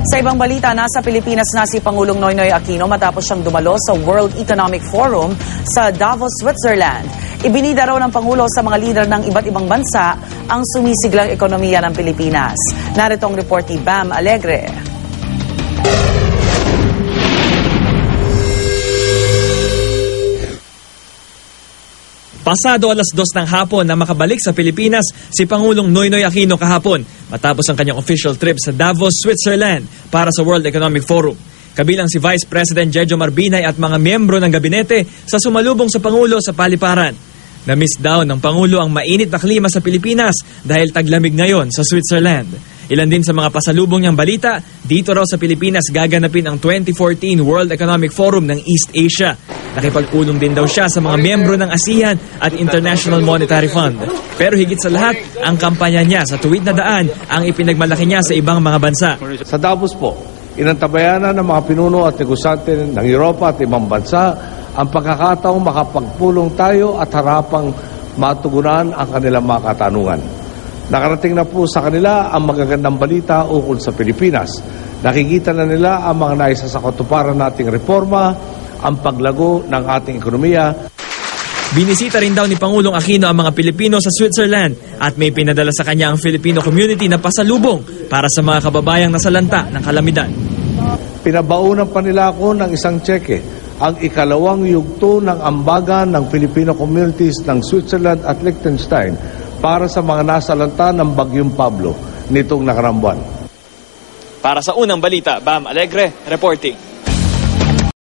Sa ibang balita, nasa Pilipinas na si Pangulong Noynoy Aquino matapos siyang dumalo sa World Economic Forum sa Davos, Switzerland. Ibinida raw ng Pangulo sa mga lider ng iba't ibang bansa ang sumisiglang ekonomiya ng Pilipinas. Narito ang report ni Bam Alegre. Pasado 2:00 ng hapon na makabalik sa Pilipinas si Pangulong Noynoy Aquino kahapon matapos ang kanyang official trip sa Davos, Switzerland para sa World Economic Forum. Kabilang si Vice President Jejo Marbinay at mga miyembro ng gabinete sa sumalubong sa Pangulo sa paliparan. Na-miss daw ng Pangulo ang mainit na klima sa Pilipinas dahil taglamig ngayon sa Switzerland. Ilan din sa mga pasalubong niyang balita, dito raw sa Pilipinas gaganapin ang 2014 World Economic Forum ng East Asia. Nakipagpulong din daw siya sa mga miyembro ng ASEAN at International Monetary Fund. Pero higit sa lahat, ang kampanya niya sa tuwid na daan ang ipinagmalaki niya sa ibang mga bansa. Sa Davos po, inantabayanan ng mga pinuno at negosyante ng Europa at ibang bansa ang pagkakataong makapagpulong tayo at harapang matugunan ang kanilang mga katanungan. Nakarating na po sa kanila ang magagandang balita ukol sa Pilipinas. Nakikita na nila ang mga naisa sa katuparan nating reforma, ang paglago ng ating ekonomiya. Binisita rin daw ni Pangulong Aquino ang mga Pilipino sa Switzerland at may pinadala sa kanya ang Filipino community na pasalubong para sa mga kababayang nasalanta ng kalamidad. Pinabaunan pa nila ako ng isang tseke, ang ikalawang yugto ng ambagan ng Filipino communities ng Switzerland at Liechtenstein para sa mga nasalanta ng Bagyong Pablo nitong nakarang buwan. Para sa unang balita, Bam Alegre, reporting.